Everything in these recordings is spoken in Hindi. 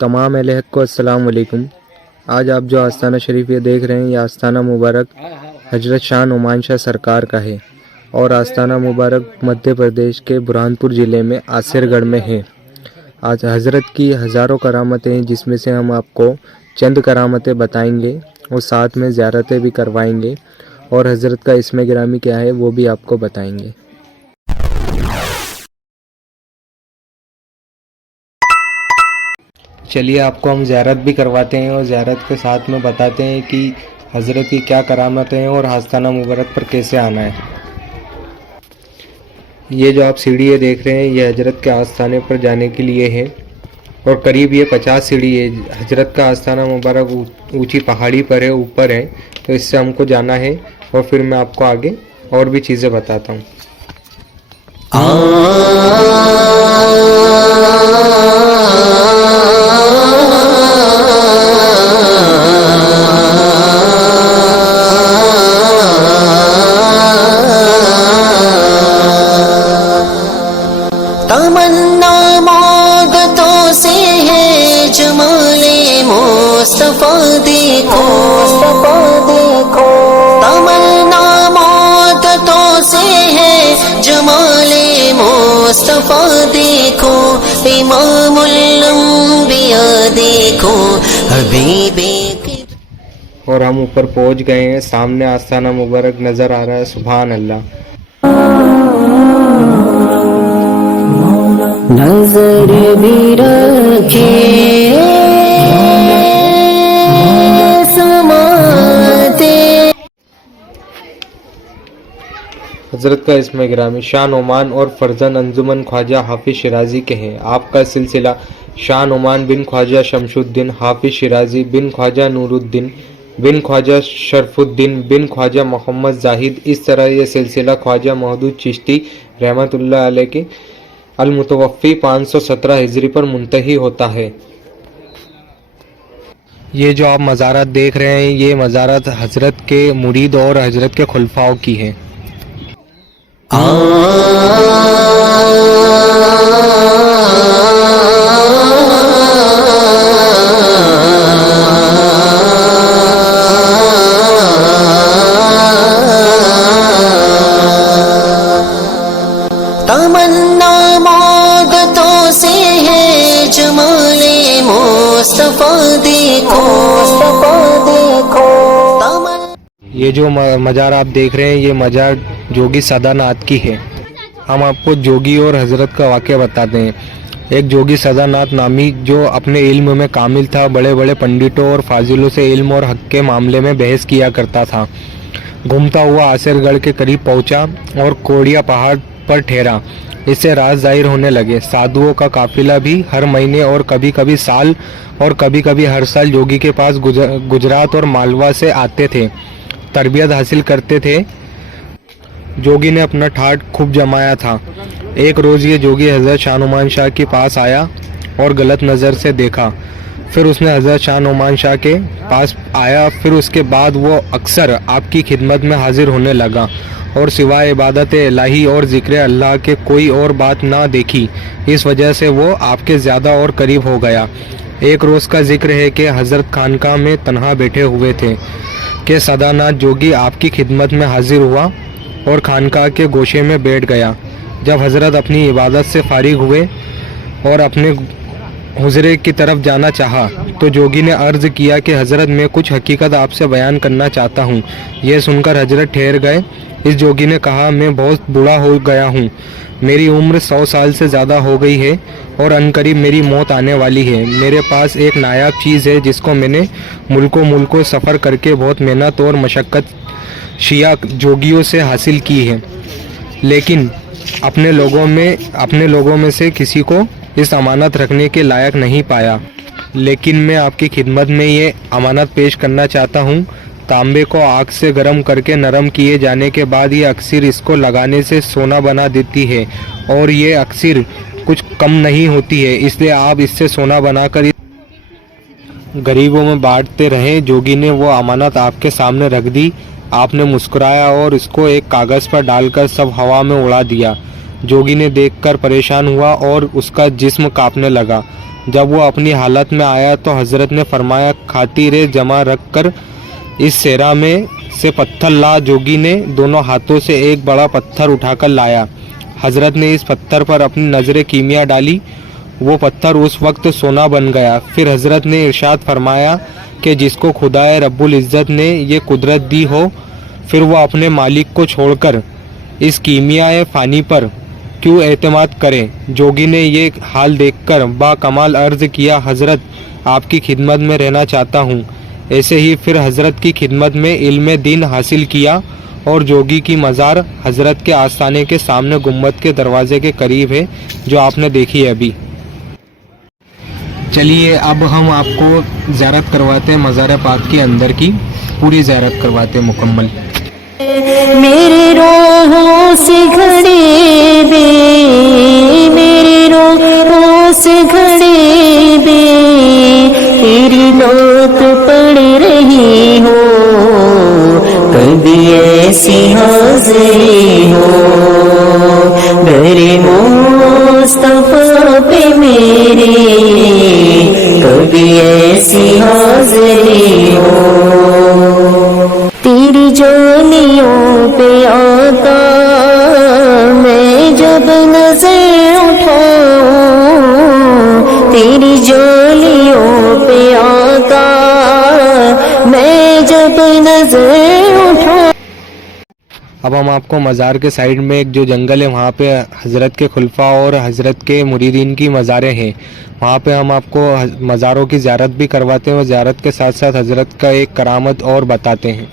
तमाम अहले हक़ को अस्सलाम वालेकुम। आज आप जो आस्थाना शरीफ ये देख रहे हैं, ये आस्थाना मुबारक हजरत शाह नोमान शाह सरकार का है और आस्थाना मुबारक मध्य प्रदेश के बुरहानपुर ज़िले में आसिरगढ़ में है। आज हज़रत की हज़ारों करामतें हैं, जिसमें से हम आपको चंद करामतें बताएंगे और साथ में ज़ियारतें भी करवाएंगे और हज़रत का इस्म गिरामी क्या है वो भी आपको बताएंगे। चलिए आपको हम ज़ियारत भी करवाते हैं और ज़ियारत के साथ में बताते हैं कि हज़रत की क्या करामतें हैं और आस्थाना मुबारक पर कैसे आना है। ये जो आप सीढ़ी ये देख रहे हैं, ये हज़रत के आस्थाने पर जाने के लिए है और करीब ये 50 सीढ़ी है। हज़रत का आस्थाना मुबारक ऊंची पहाड़ी पर है, ऊपर है, तो इससे हमको जाना है और फिर मैं आपको आगे और भी चीज़ें बताता हूँ। तमन्ना मोहब्बतों से है जमाले मुस्तफा देखो, तमन्ना मोहब्बतों से है जमाले मुस्तफा देखो, इमामुल अंबिया देखो हबीबे। और हम ऊपर पहुंच गए हैं, सामने आस्थाना मुबारक नज़र आ रहा है। सुभान अल्लाह। नजर भी रखे समाते। हज़रत का इस्म गिरामी शाह नोमान और फर्जन अंजुमन ख्वाजा हाफिज शिराजी के हैं। आपका सिलसिला शाह नोमान बिन ख्वाजा शमशुद्दीन हाफिज शिराजी बिन ख्वाजा नूरुद्दीन बिन ख्वाजा शरफुद्दीन बिन ख्वाजा मोहम्मद जाहिद, इस तरह ये सिलसिला ख्वाजा महदूद चिश्ती रहमतुल्लाह अलैह के अल-मुतवफ़्फ़ी 517 हिजरी पर मुंतही होता है। ये जो आप मज़ारात देख रहे हैं, ये मज़ारात हज़रत के मुरीद और हज़रत के खुलफाओं की हैं। तमन्ना मोहब्बतों से है जमाले मुस्तफा देखो, ये जो मज़ार आप देख रहे हैं, ये मज़ार जोगी सदानाथ की है। हम आपको जोगी और हज़रत का वाक़या बताते हैं। एक जोगी सदानाथ नामी जो अपने इल्म में कामिल था, बड़े बड़े पंडितों और फाजिलों से इल्म और हक़ के मामले में बहस किया करता था। घूमता हुआ आसिरगढ़ के करीब पहुंचा और कोड़िया पहाड़ पर ठहरा। इससे राज जाहिर होने लगे। साधुओं का काफिला भी हर महीने और कभी कभी साल और कभी कभी हर साल जोगी के पास गुजरात और मालवा से आते थे, तरबियत हासिल करते थे। जोगी ने अपना ठाठ खूब जमाया था। एक रोज़ ये जोगी हज़रत शाह नोमान शाह के पास आया और गलत नज़र से देखा। फिर उसने हज़रत शाह नोमान शाह के पास आया। फिर उसके बाद वो अक्सर आपकी खिदमत में हाजिर होने लगा और सिवाय इबादत इलाही और ज़िक्र अल्लाह के कोई और बात ना देखी। इस वजह से वो आपके ज़्यादा और करीब हो गया। एक रोज़ का जिक्र है कि हज़रत खानकाह में तन्हा बैठे हुए थे कि सदानाथ जोगी आपकी खिदमत में हाजिर हुआ और खानकाह के गोशे में बैठ गया। जब हज़रत अपनी इबादत से फारिग हुए और अपने हुजरे की तरफ जाना चाहा तो जोगी ने अर्ज़ किया कि हज़रत मैं कुछ हकीकत आपसे बयान करना चाहता हूँ। यह सुनकर हज़रत ठहर गए। इस जोगी ने कहा, मैं बहुत बूढ़ा हो गया हूँ, मेरी उम्र 100 साल से ज़्यादा हो गई है और अनकरीब मेरी मौत आने वाली है। मेरे पास एक नायाब चीज़ है जिसको मैंने मुल्कों सफ़र करके बहुत मेहनत और मशक्क़त शिया जोगियों से हासिल की है, लेकिन अपने लोगों में से किसी को इस अमानत रखने के लायक नहीं पाया। लेकिन मैं आपकी खिदमत में ये अमानत पेश करना चाहता हूँ। तांबे को आग से गर्म करके नरम किए जाने के बाद ये अक्सर इसको लगाने से सोना बना देती है और ये अक्सर कुछ कम नहीं होती है, इसलिए आप इससे सोना बनाकर गरीबों में बांटते रहें। जोगी ने वो अमानत आपके सामने रख दी। आपने मुस्कुराया और इसको एक कागज़ पर डालकर सब हवा में उड़ा दिया। जोगी ने देखकर परेशान हुआ और उसका जिस्म कांपने लगा। जब वो अपनी हालत में आया तो हजरत ने फरमाया, खातिरे जमा रख कर इस सेरा में से पत्थर ला। जोगी ने दोनों हाथों से एक बड़ा पत्थर उठाकर लाया। हजरत ने इस पत्थर पर अपनी नज़र कीमिया डाली। वो पत्थर उस वक्त सोना बन गया। फिर हजरत ने इरशाद फरमाया कि जिसको खुदाए रब्बुल इज़्ज़त ने ये कुदरत दी हो, फिर वो अपने मालिक को छोड़कर इस कीमिया फ़ानी पर क्यों एतमाद करें। जोगी ने ये हाल देखकर बाकमाल अर्ज़ किया, हज़रत आपकी खिदमत में रहना चाहता हूँ। ऐसे ही फिर हज़रत की खिदमत में इल्म दीन हासिल किया और जोगी की मज़ार हज़रत के आस्थाने के सामने गुम्बद के दरवाजे के करीब है, जो आपने देखी है अभी। चलिए अब हम आपको ज़ियारत करवाते हैं मज़ार पाक के अंदर की, पूरी ज़ियारत करवाते हैं मुकम्मल। मेरे रोहों से घड़े बे, मेरे रोहों से घड़े बे, तेरी नात पढ़ रही हो, कभी ऐसी हाज़री हो, मेरे मुस्तफ़ा पे मेरे, कभी ऐसी हाज़री हो। तेरी जोलियों पे आता मैं जब नजर उठाऊं, तेरी जोलियों पे आता मैं जब नजर उठाऊं। अब हम आपको मज़ार के साइड में एक जो जंगल है वहाँ पे हज़रत के खुलफा और हज़रत के मुरीदीन की मज़ारें हैं, वहाँ पे हम आपको मज़ारों की ज़ियारत भी करवाते हैं और ज़ियारत के साथ साथ हज़रत का एक करामत और बताते हैं।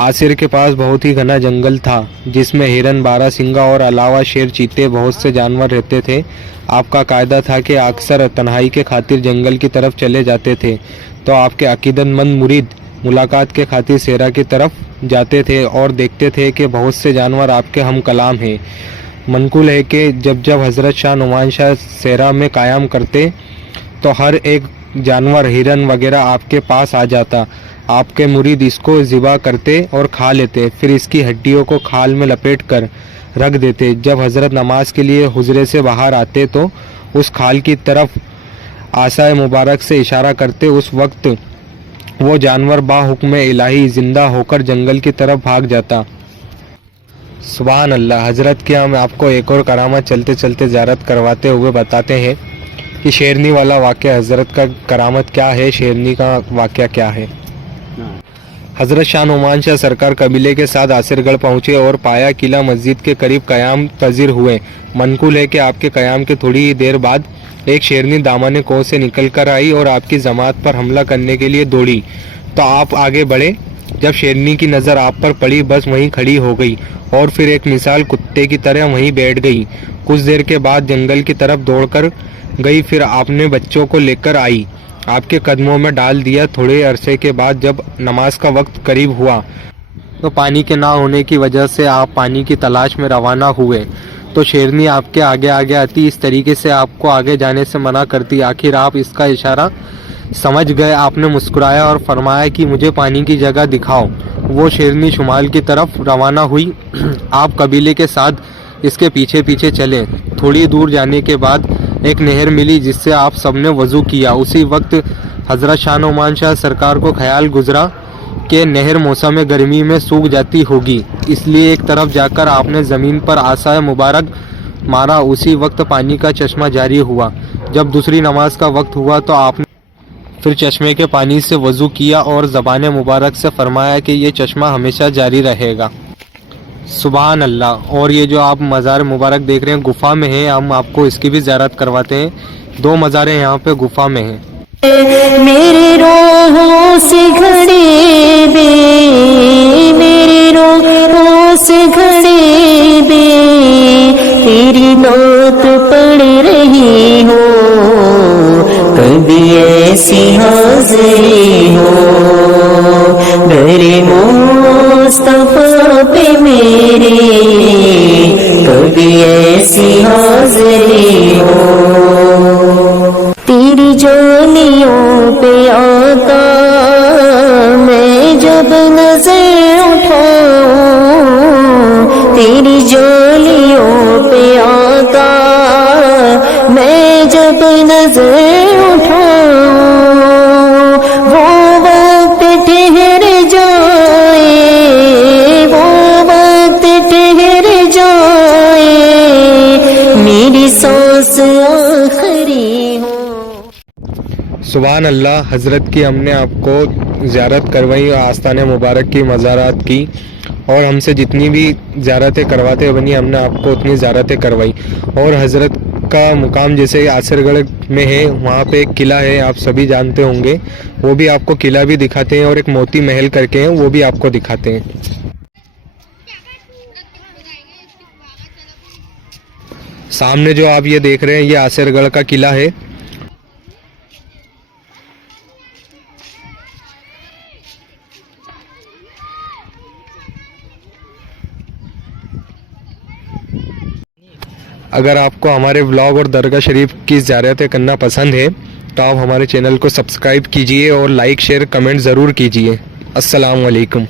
आसिर के पास बहुत ही घना जंगल था, जिसमें हिरन, बारहसिंगा और अलावा शेर, चीते, बहुत से जानवर रहते थे। आपका कायदा था कि अक्सर तन्हाई के खातिर जंगल की तरफ चले जाते थे, तो आपके अकीदतमंद मुरीद मुलाकात के खातिर सेरा की तरफ जाते थे और देखते थे कि बहुत से जानवर आपके हम कलाम हैं। मनकुल है कि जब जब हज़रत शाह नुमान शाह सेरा में क़याम करते तो हर एक जानवर, हिरन वगैरह आपके पास आ जाता। आपके मुरीद इसको ज़िबा करते और खा लेते, फिर इसकी हड्डियों को खाल में लपेट कर रख देते। जब हज़रत नमाज के लिए हुजरे से बाहर आते तो उस खाल की तरफ आसाए मुबारक से इशारा करते। उस वक्त वो जानवर बाहुक्म इलाही ज़िंदा होकर जंगल की तरफ भाग जाता। सुभान अल्लाह। हज़रत की हम आपको एक और करामत चलते चलते ज़ियारत करवाते हुए बताते हैं कि शेरनी वाला वाक़या हज़रत का करामत क्या है, शेरनी का वाक़या क्या है। हज़रत शाह नुमान शाह सरकार कबीले के साथ आसिरगढ़ पहुँचे और पाया किला मस्जिद के करीब क़याम पजीर हुए। मनकुल है कि आपके क़याम के थोड़ी ही देर बाद एक शेरनी दामन कोह से निकल कर आई और आपकी जमात पर हमला करने के लिए दौड़ी, तो आप आगे बढ़े। जब शेरनी की नज़र आप पर पड़ी, बस वहीं खड़ी हो गई और फिर एक मिसाल कुत्ते की तरह वहीं बैठ गई। कुछ देर के बाद जंगल की तरफ दौड़कर गई, फिर आपने बच्चों को लेकर आई, आपके कदमों में डाल दिया। थोड़े अरसे के बाद जब नमाज का वक्त करीब हुआ तो पानी के ना होने की वजह से आप पानी की तलाश में रवाना हुए, तो शेरनी आपके आगे आगे आती, इस तरीके से आपको आगे जाने से मना करती। आखिर आप इसका इशारा समझ गए। आपने मुस्कुराया और फरमाया कि मुझे पानी की जगह दिखाओ। वो शेरनी शुमाल की तरफ रवाना हुई। आप कबीले के साथ इसके पीछे पीछे चले। थोड़ी दूर जाने के बाद एक नहर मिली, जिससे आप सबने वज़ू किया। उसी वक्त हज़रत शाह नुमान शाह सरकार को ख्याल गुजरा कि नहर मौसम गर्मी में सूख जाती होगी, इसलिए एक तरफ जाकर आपने ज़मीन पर आसाए मुबारक मारा। उसी वक्त पानी का चश्मा जारी हुआ। जब दूसरी नमाज का वक्त हुआ तो आपने फिर चश्मे के पानी से वज़ू किया और ज़बान मुबारक से फरमाया कि ये चश्मा हमेशा जारी रहेगा। सुभान अल्लाह। और ये जो आप मज़ार मुबारक देख रहे हैं गुफ़ा में है, हम आपको इसकी भी ज़ियारत करवाते हैं। 2 मज़ारें यहाँ पे गुफ़ा में हैं। मेरे रोहों से घड़े बे, मेरे रोहों से घड़े बे, तेरी नात पढ़ रही हो, कभी ऐसी हाज़री हो, मेरे मुस्तफ़ा पे मेरे, कभी ऐसी हाज़री हो। तेरी जोलियों पे आता मैं जब नजर उठाऊं, तेरी जोलियों पे आता मैं जब नजर सुभान अल्लाह, हज़रत की हमने आपको ज़ियारत करवाई, आस्ताने मुबारक की, मज़ारात की, और हमसे जितनी भी ज़ियारतें करवाते बनी हमने आपको उतनी ज़ियारतें करवाई। और हज़रत का मुकाम जैसे आसरगढ़ में है, वहाँ पे एक किला है, आप सभी जानते होंगे, वो भी आपको किला भी दिखाते हैं, और एक मोती महल करके हैं वो भी आपको दिखाते हैं। सामने जो आप ये देख रहे हैं ये आसरगढ़ का किला है। अगर आपको हमारे व्लॉग और दरगाह शरीफ की ज़ियारतें करना पसंद है तो आप हमारे चैनल को सब्सक्राइब कीजिए और लाइक शेयर कमेंट ज़रूर कीजिए। अस्सलाम वालेकुम।